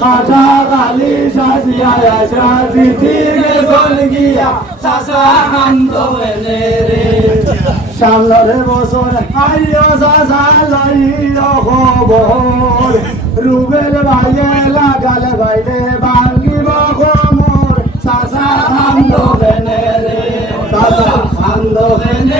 খাটা গালি সাজিয়া সাজি থেকে চল গিয়া সাসা কান্দ মেলে রে সামনে বছর আইয় সাসা রুবেল ভাইয়ে লাগাল ভাইলে বাঙ্গিব সাসা মেলে রে সাসা মেলে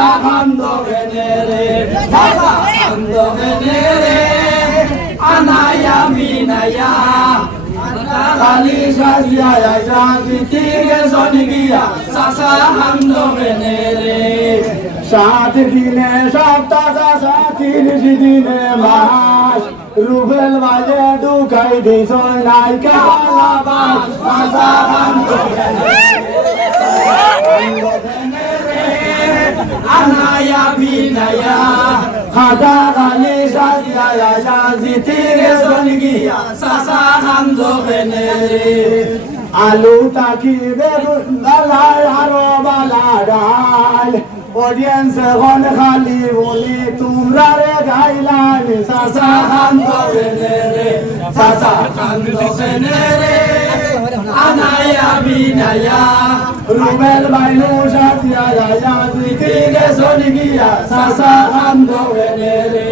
সাজিয়া সাজি তিগে সনি গিয়া সাসা কান্দ বেনে সাত দিনে সপ্তাহ তিরিশ দিনে মাস। রুবেল বাজে ঢুকাই দিস নাইকা বাস ভাষা আনায়া বিনায়া। খাটা গালি সাজিয়া সাজি তিরে সন সাসা খান্দ বেনে রে আলু তাকি বেগুন ডালাই আরও ডাল। অডিয়েন্স এখন খালি বলি, তোমরা রে গাইলান সাসা খান্দ বেনে রে সাসা খান্দ বেনে রে আনায়া বিনায়া রুবেল বাইনু সাজিয়া সাজি তিরে সন গিয়া সাসা খান্দ বেনে রে